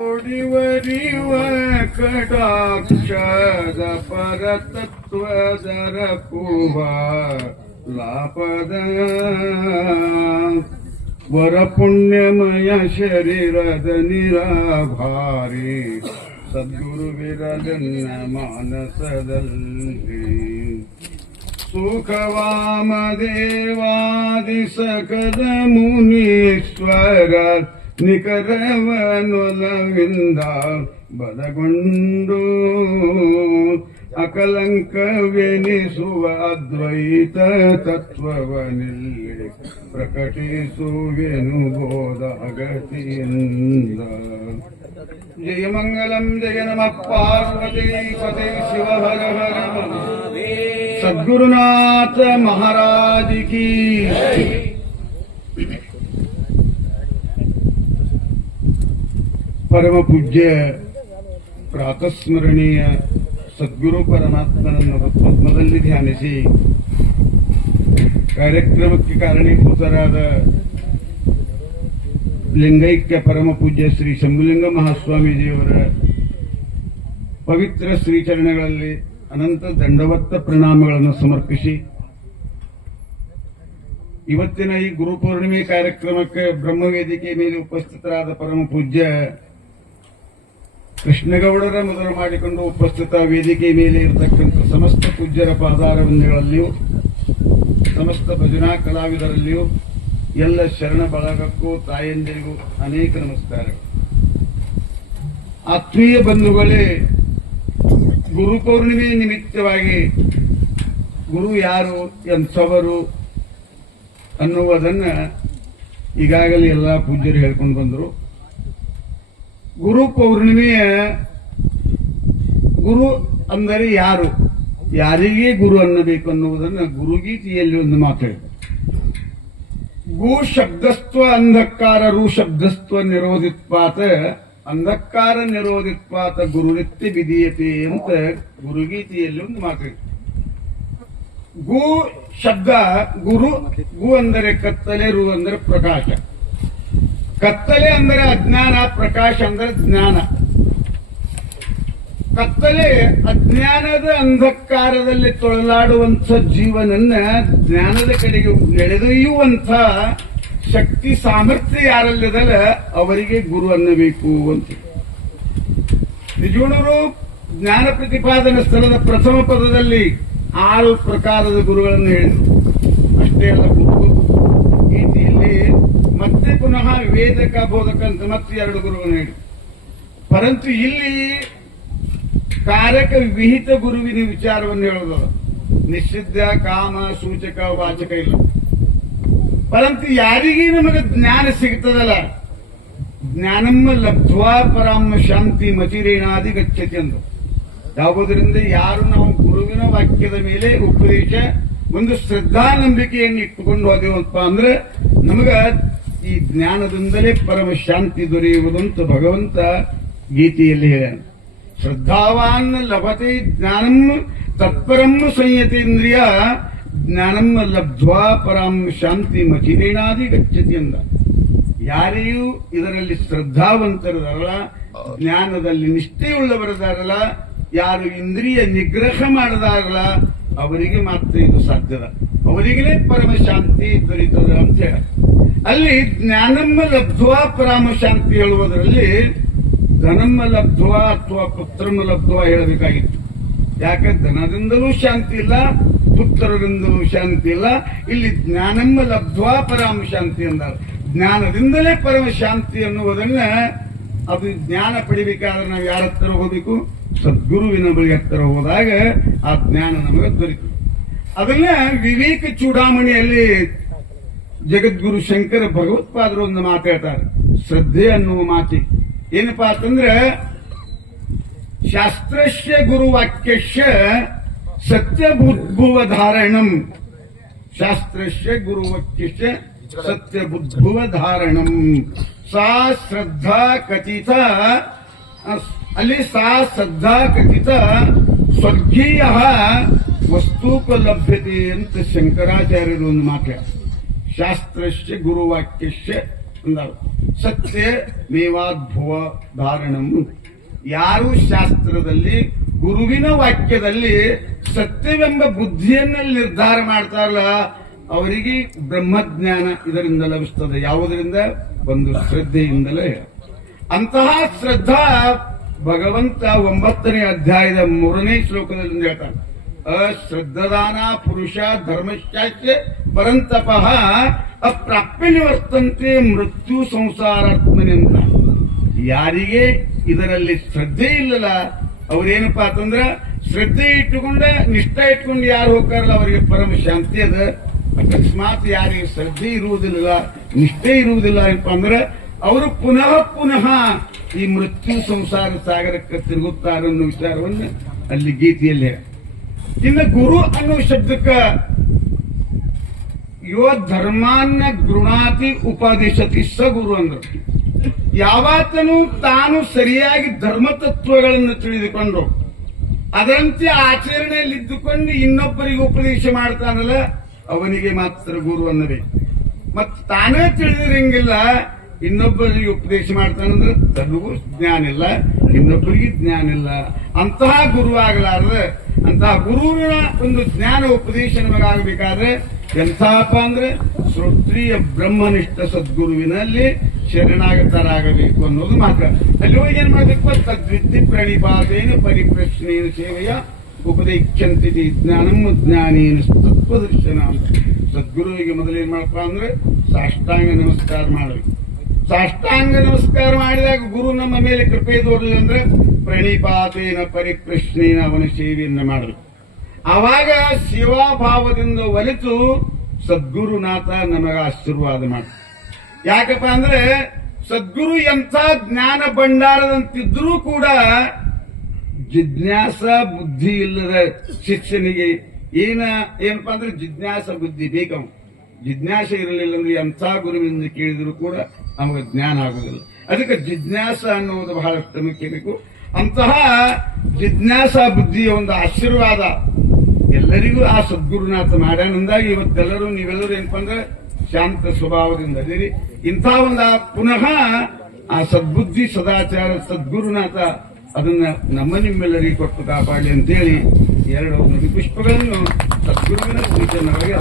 ಡಿವರಿವ ಕಟಾಕ್ಷದ ಪರತತ್ವದರ ಪೂವ ಲಾಪದ ವರಪುಣ್ಯಮಯ ಶರೀರದ ನಿರಾಭಾರಿ ಸದ್ಗುರುವಿರದನ್ನ ಮಾನಸದಲ್ಲಿ ಸುಖವಾಮದೇವಾದಿ ಸಕಲ ಮುನೀಶ್ವರ ನಿಕರವನೊಲವಿಂದ ಬಲಗೊಂಡು ಅಕಲಂಕವೆನಿಸುವ ಅದ್ವೈತ ತತ್ವವನಿಲ್ಲಿ ಪ್ರಕಟಿಸುವೆನು ಬೋಧ ಅಗತಿಯಿಂದ. ಜಯ ಮಂಗಲಂ ಜಯ ನಮಃ ಪಾರ್ವತಿ ಪತೆ ಶಿವ ಹರ ಹರ ಸದ್ಗುರುನಾಥ ಮಹಾರಾಜ ಕಿ. ಪರಮ ಪೂಜ್ಯ ಪ್ರಾತಸ್ಮರಣೀಯ ಸದ್ಗುರು ಪರಮಾತ್ಮನನ್ನು ಪದ್ಮದಲ್ಲಿ ಧ್ಯಾನಿಸಿ ಕಾರ್ಯಕ್ರಮಕ್ಕೆ ಕಾರಣೀಭೂತರಾದ ಲಿಂಗೈಕ್ಯ ಪರಮ ಪೂಜ್ಯ ಶ್ರೀ ಶಂಭುಲಿಂಗ ಮಹಾಸ್ವಾಮೀಜಿಯವರ ಪವಿತ್ರ ಶ್ರೀಚರಣಗಳಲ್ಲಿ ಅನಂತ ದಂಡವತ್ತ ಪ್ರಣಾಮಗಳನ್ನು ಸಮರ್ಪಿಸಿ ಇವತ್ತಿನ ಈ ಗುರುಪೂರ್ಣಿಮೆ ಕಾರ್ಯಕ್ರಮಕ್ಕೆ ಬ್ರಹ್ಮವೇದಿಕೆ ಮೇಲೆ ಉಪಸ್ಥಿತರಾದ ಪರಮ ಪೂಜ್ಯ ಕೃಷ್ಣಗೌಡರ ಮೊದಲು ಮಾಡಿಕೊಂಡು ಉಪಸ್ಥಿತ ವೇದಿಕೆ ಮೇಲೆ ಇರತಕ್ಕಂಥ ಸಮಸ್ತ ಪೂಜ್ಯರ ಪಾದಾರವಿಂದಗಳಲ್ಲಿಯೂ ಸಮಸ್ತ ಭಜನಾ ಕಲಾವಿದರಲ್ಲಿಯೂ ಎಲ್ಲ ಶರಣ ಬಳಗಕ್ಕೂ ತಾಯಂದಿರಿಗೂ ಅನೇಕ ನಮಸ್ಕಾರಗಳು. ಆತ್ಮೀಯ ಬಂಧುಗಳೇ, ಗುರುಪೌರ್ಣಿಮೆ ನಿಮಿತ್ತವಾಗಿ ಗುರು ಯಾರು ಎಂಥವರು ಅನ್ನುವುದನ್ನ ಈಗಾಗಲೇ ಎಲ್ಲ ಪೂಜ್ಯರು ಹೇಳ್ಕೊಂಡು ಬಂದರು. ಗುರು ಪೌರ್ಣಿಮೆಯ ಗುರು ಅಂದರೆ ಯಾರು, ಯಾರಿಗೆ ಗುರು ಅನ್ನಬೇಕು ಅನ್ನುವುದನ್ನು ಗುರುಗೀತೆಯಲ್ಲಿ ಒಂದು ಮಾತಾಡಿದೆ. ಗು ಶಬ್ದಸ್ತ್ವ ಅಂಧಕಾರ ರು ಶಬ್ದಸ್ತ್ವ ನಿರೋಧಿತ್ವಾತ ಅಂಧಕಾರ ನಿರೋಧಿತ್ವಾತ ಗುರುನಿತ್ಯ ವಿಧೀಯತೆ ಅಂತ ಗುರುಗೀತೆಯಲ್ಲಿ ಒಂದು ಮಾತಾಡಿದೆ. ಗು ಶಬ್ದ ಗುರು, ಗು ಅಂದರೆ ಕತ್ತಲೆ, ರು ಅಂದರೆ ಪ್ರಕಾಶ. ಕತ್ತಲೆ ಅಂದರೆ ಅಜ್ಞಾನ, ಪ್ರಕಾಶ ಅಂದರೆ ಜ್ಞಾನ. ಕತ್ತಲೆ ಅಜ್ಞಾನದ ಅಂಧಕಾರದಲ್ಲಿ ತೊಳಲಾಡುವಂಥ ಜೀವನನ್ನ ಜ್ಞಾನದ ಕಡೆಗೆ ಎಳೆದೊಯ್ಯುವಂಥ ಶಕ್ತಿ ಸಾಮರ್ಥ್ಯ ಯಾರಲ್ಲಿದಲ್ಲ ಅವರಿಗೆ ಗುರು ಅನ್ನಬೇಕು ಅಂತ ನಿಜಗುಣರು ಜ್ಞಾನ ಪ್ರತಿಪಾದನಾ ಸ್ಥಳದ ಪ್ರಥಮ ಪದದಲ್ಲಿ 6 ಪ್ರಕಾರದ ಗುರುಗಳನ್ನು ಹೇಳಿದರು. ಅಷ್ಟೇ ಅಲ್ಲ, ಗುರು ಗೀತೆಯಲ್ಲಿ ಮತ್ತೆ ಪುನಃ ವೇದಕ ಬೋಧಕ ಅಂತ ಮತ್ತೆ 2 ಗುರುಗಳನ್ನು ಹೇಳಿ. ಪರಂತು ಇಲ್ಲಿ ಕಾರಕ ವಿಹಿತ ಗುರುವಿನ ವಿಚಾರವನ್ನು ಹೇಳೋದಲ್ಲ. ನಿಷಿದ್ಧ, ಕಾಮ, ಸೂಚಕ, ವಾಚಕ ಇಲ್ಲ. ಪರಂತು ಯಾರಿಗೆ ನಮಗೆ ಜ್ಞಾನ ಸಿಗ್ತದಲ್ಲ, ಜ್ಞಾನಮ್ಮ ಲಬ್ಧ್ವಾ ಪರಾಮ ಶಾಂತಿ ಮಚಿರೇಣಾದಿ ಗಚ್ಚತಿ ಎಂದು. ಯಾವುದರಿಂದ ಯಾರು ನಾವು ಗುರುವಿನ ವಾಕ್ಯದ ಮೇಲೆ ಉಪದೇಶ ಒಂದು ಶ್ರದ್ಧಾ ನಂಬಿಕೆಯನ್ನು ಇಟ್ಟುಕೊಂಡು ಹೋದೆವಪ್ಪ ಅಂದ್ರೆ ನಮಗ ಈ ಜ್ಞಾನದಿಂದಲೇ ಪರಮ ಶಾಂತಿ ದೊರೆಯುವುದಂತ ಭಗವಂತ ಗೀತೆಯಲ್ಲಿ ಹೇಳ್ಯಾನ. ಶ್ರದ್ಧಾವಾನ್ ಲಭತೆ ಜ್ಞಾನಂ ತತ್ಪರಂ ಸಂಯತೇಂದ್ರಿಯ ಜ್ಞಾನಂ ಲಬ್ಧ್ವಾ ಪರಾಂ ಶಾಂತಿ ಮಚಿರೇಣಾದಿ ಗಚ್ಚತಿ ಎಂದ. ಯಾರೆಯೂ ಇದರಲ್ಲಿ ಶ್ರದ್ಧಾವಂತರದಾರಲ್ಲ, ಜ್ಞಾನದಲ್ಲಿ ನಿಷ್ಠೆಯುಳ್ಳವರದಾರಲ್ಲ, ಯಾರು ಇಂದ್ರಿಯ ನಿಗ್ರಹ ಮಾಡದಾರಲ್ಲ ಅವರಿಗೆ ಮಾತ್ರ ಇದು ಸಾಧ್ಯದ, ಅವರಿಗೇ ಪರಮ ಶಾಂತಿ ದೊರೀತದ ಅಂತ ಹೇಳ. ಅಲ್ಲಿ ಜ್ಞಾನಮ್ಮ ಲಬ್ಧ್ವಾ ಪರಾಮ ಶಾಂತಿ ಹೇಳುವುದರಲ್ಲಿ ಧನಮ್ಮ ಲಬ್ಧ್ವಾ ಅಥವಾ ಪುತ್ರಮ್ಮ ಲಬ್ಧ್ವಾ ಹೇಳಬೇಕಾಗಿತ್ತು. ಯಾಕೆ ಧನದಿಂದಲೂ ಶಾಂತಿ ಇಲ್ಲ, ಪುತ್ರರಿಂದಲೂ ಶಾಂತಿ ಇಲ್ಲ. ಇಲ್ಲಿ ಜ್ಞಾನಮ್ಮ ಲಬ್ಧ್ವಾ ಪರಾಮ ಶಾಂತಿ ಎಂದಾರ. ಜ್ಞಾನದಿಂದಲೇ ಪರಮ ಶಾಂತಿ ಅನ್ನುವುದನ್ನ, ಅದು ಜ್ಞಾನ ಪಡಿಬೇಕಾದ್ರೆ ನಾವು ಯಾರ ಹತ್ತಿರ ಹೋಗಬೇಕು? ಸದ್ಗುರುವಿನ ಬಳಿ ಹತ್ತಿರ ಹೋದಾಗ ಆ ಜ್ಞಾನ ನಮಗೆ ದೊರೀತು. ಅದನ್ನ ವಿವೇಕ ಚೂಡಾಮಣಿಯಲ್ಲಿ ಜಗದ್ಗುರು ಶಂಕರ ಭಗವತ್ಪಾದರು ಒಂದು ಮಾತಾಡ್ತಾರೆ. ಶ್ರದ್ಧೆ ಅನ್ನುವ ಮಾತಿ ಏನಪ್ಪಾ ಅಂತಂದ್ರೆ, ಶಾಸ್ತ್ರಸ್ಯ ಗುರುವಾಕ್ಯಸ್ಯ ಸತ್ಯಬುದ್ಭುವ ಧಾರಣಂ. ಶಾಸ್ತ್ರಸ್ಯ ಗುರುವಾಕ್ಯಸ್ಯ ಸತ್ಯಬುದ್ಭುವ ಧಾರಣಂ. ಸಾ ಶ್ರದ್ಧಾ ಕಥಿತ, ಅಲ್ಲಿ ಸಾ ಶ್ರದ್ಧಾ ಕಥಿತ ಸ್ವರ್ಗೀಯ ವಸ್ತೂಪಲಭ್ಯತೆ ಅಂತ ಶಂಕರಾಚಾರ್ಯರು ಒಂದು ಮಾತಾಡ. ಶಾಸ್ತ್ರಸ್ಯ ಗುರುವಾಕ್ಯಸ್ಯ ಅಂದಾಗ ಸತ್ಯ ಮೇವಾದ್ಭುವ ಧಾರಣಂ. ಯಾರು ಶಾಸ್ತ್ರದಲ್ಲಿ ಗುರುವಿನ ವಾಕ್ಯದಲ್ಲಿ ಸತ್ಯವೆಂಬ ಬುದ್ಧಿಯನ್ನು ನಿರ್ಧಾರ ಮಾಡ್ತಾರಲ್ಲ ಅವರಿಗೆ ಬ್ರಹ್ಮಜ್ಞಾನ ಇದರಿಂದ ಲಭಿಸ್ತದೆ. ಯಾವುದರಿಂದ? ಒಂದು ಶ್ರದ್ಧೆಯಿಂದಲೇ. ಅಂತಹ ಶ್ರದ್ಧಾ ಭಗವಂತ 9ನೇ ಅಧ್ಯಾಯದ 3ನೇ ಶ್ಲೋಕದಲ್ಲಿ ಹೇಳ್ತಾನೆ, ಅಶ್ರದ್ಧದಾನ ಪುರುಷ ಧರ್ಮಶ್ಚಾಚ್ಯ ಪರಂತಪ ಅಪ್ರಾಪ್ಯ ನಿವರ್ತಂತೆ ಮೃತ್ಯು ಸಂಸಾರಾತ್ಮನಿ ಅಂತ. ಯಾರಿಗೆ ಇದರಲ್ಲಿ ಶ್ರದ್ಧೆ ಇಲ್ಲಲ್ಲ ಅವ್ರೇನಪ್ಪಾ ಅಂತಂದ್ರ ಶ್ರದ್ಧೆ ಇಟ್ಟುಕೊಂಡ ನಿಷ್ಠೆ ಇಟ್ಕೊಂಡು ಯಾರು ಹೋಗ್ತಾರಲ್ಲ ಅವರಿಗೆ ಪರಮ ಶಾಂತಿ ಅದ. ಅಕಸ್ಮಾತ್ ಯಾರಿಗೆ ಶ್ರದ್ಧೆ ಇರುವುದಿಲ್ಲ ನಿಷ್ಠೆ ಇರುವುದಿಲ್ಲ ಏನಪ್ಪಾ ಅಂದ್ರೆ ಅವರು ಪುನಃ ಪುನಃ ಈ ಮೃತ್ಯು ಸಂಸಾರ ಸಾಗರಕ್ಕೆ ತಿರುಗುತ್ತಾರೆ ಅನ್ನೋ ವಿಚಾರವನ್ನು ಅಲ್ಲಿ ಗೀತೆಯಲ್ಲಿ. ಇನ್ನು ಗುರು ಅನ್ನೋ ಶಬ್ದಕ್ಕ ಯೋ ಧರ್ಮಾನ್ನ ಗೃಣಾತಿ ಉಪದೇಶತಿ ಸ ಗುರು ಅಂದ್ರು. ಯಾವಾತನು ತಾನು ಸರಿಯಾಗಿ ಧರ್ಮತತ್ವಗಳನ್ನು ತಿಳಿದುಕೊಂಡು ಅದರಂತೆ ಆಚರಣೆಯಲ್ಲಿದ್ದುಕೊಂಡು ಇನ್ನೊಬ್ಬರಿಗೆ ಉಪದೇಶ ಮಾಡ್ತಾನಲ್ಲ ಅವನಿಗೆ ಮಾತ್ರ ಗುರು ಅನ್ನಬೇಕು. ಮತ್ ತಾನೇ ತಿಳಿದಿರಂಗಿಲ್ಲ ಇನ್ನೊಬ್ಬರಿಗೆ ಉಪದೇಶ ಮಾಡ್ತಾನಂದ್ರೆ ತನಗೂ ಜ್ಞಾನ ಇಲ್ಲ, ಇನ್ನೊಬ್ಬರಿಗೆ ಜ್ಞಾನ ಇಲ್ಲ. ಅಂತಹ ಗುರು ಆಗಲಾರ್ದ ಅಂತಹ ಗುರುವಿನ ಒಂದು ಜ್ಞಾನ ಉಪದೇಶ ನಮಗಾಗಬೇಕಾದ್ರೆ ಎಂಥಪ್ಪ ಅಂದ್ರೆ ಶ್ರೋತ್ರಿಯ ಬ್ರಹ್ಮನಿಷ್ಠ ಸದ್ಗುರುವಿನಲ್ಲಿ ಶರಣಾಗತರಾಗಬೇಕು ಅನ್ನೋದು ಮಾತ್ರ. ಅಲ್ಲಿ ಹೋಗಿ ಏನ್ ಮಾಡ್ಬೇಕು? ತದ್ವಿದ್ಧಿ ಪ್ರಣಿಪಾತೇನ ಪರಿಪ್ರಶ್ನೇನ ಸೇವೆಯ ಉಪದೇಕ್ಷಂತಿ ಜ್ಞಾನಂ ಜ್ಞಾನೇನ ತತ್ವದರ್ಶನ ಅಂತ. ಸದ್ಗುರುವಿಗೆ ಮೊದಲೇನ್ ಮಾಡಪ್ಪ ಅಂದ್ರೆ ಸಾಷ್ಟಾಂಗ ನಮಸ್ಕಾರ ಮಾಡಬೇಕು. ಸಾಷ್ಟಾಂಗ ನಮಸ್ಕಾರ ಮಾಡಿದಾಗ ಗುರು ನಮ್ಮ ಮೇಲೆ ಕೃಪೆ ತೋರಲಿ ಅಂದ್ರೆ ಪ್ರಣಿಪಾತೇನ ಪರಿಪ್ರಶ್ನೇನ ಅವನ ಸೇವೆಯನ್ನ ಮಾಡಬೇಕು. ಆವಾಗ ಸೇವಾಭಾವದಿಂದ ಒಲಿತು ಸದ್ಗುರುನಾಥ ನಮಗ ಆಶೀರ್ವಾದ ಮಾಡಿ. ಯಾಕಪ್ಪ ಅಂದ್ರೆ ಸದ್ಗುರು ಎಂಥ ಜ್ಞಾನ ಭಂಡಾರದಂತಿದ್ರೂ ಕೂಡ ಜಿಜ್ಞಾಸ ಬುದ್ಧಿ ಇಲ್ಲದ ಶಿಷ್ಯನಿಗೆ ಏನಪ್ಪಾ ಅಂದ್ರೆ ಜಿಜ್ಞಾಸ ಬುದ್ಧಿ ಬೇಕವ. ಜಿಜ್ಞಾಸ ಇರಲಿಲ್ಲ ಅಂದ್ರೆ ಎಂಥ ಗುರುವಿನಿಂದ ಕೇಳಿದ್ರು ಕೂಡ ನಮಗೆ ಜ್ಞಾನ ಆಗುದಿಲ್ಲ. ಅದಕ್ಕೆ ಜಿಜ್ಞಾಸ ಅನ್ನುವುದು ಬಹಳಷ್ಟು ಮುಖ್ಯ ಬೇಕು. ಅಂತಹ ಜಿಜ್ಞಾಸ ಬುದ್ಧಿಯ ಒಂದು ಆಶೀರ್ವಾದ ಎಲ್ಲರಿಗೂ ಆ ಸದ್ಗುರುನಾಥ ಮಾಡ್ಯಾನಂದಾಗಿ ಇವತ್ತೆಲ್ಲರೂ ನೀವೆಲ್ಲರೂ ಏನಪ್ಪಾ ಅಂದ್ರೆ ಶಾಂತ ಸ್ವಭಾವದಿಂದ ಅದೀರಿ. ಇಂಥ ಒಂದು ಪುನಃ ಆ ಸದ್ಬುದ್ಧಿ ಸದಾಚಾರ ಸದ್ಗುರುನಾಥ ಅದನ್ನ ನಿಮ್ಮೆಲ್ಲರಿಗೆ ಕೊಟ್ಟು ಕಾಪಾಡಲಿ ಅಂತೇಳಿ 2 ನುಡಿ ಪುಷ್ಪಗಳನ್ನು ಸದ್ಗುರುವಿನ ಸೂಚನೆಗಳಿಗೆ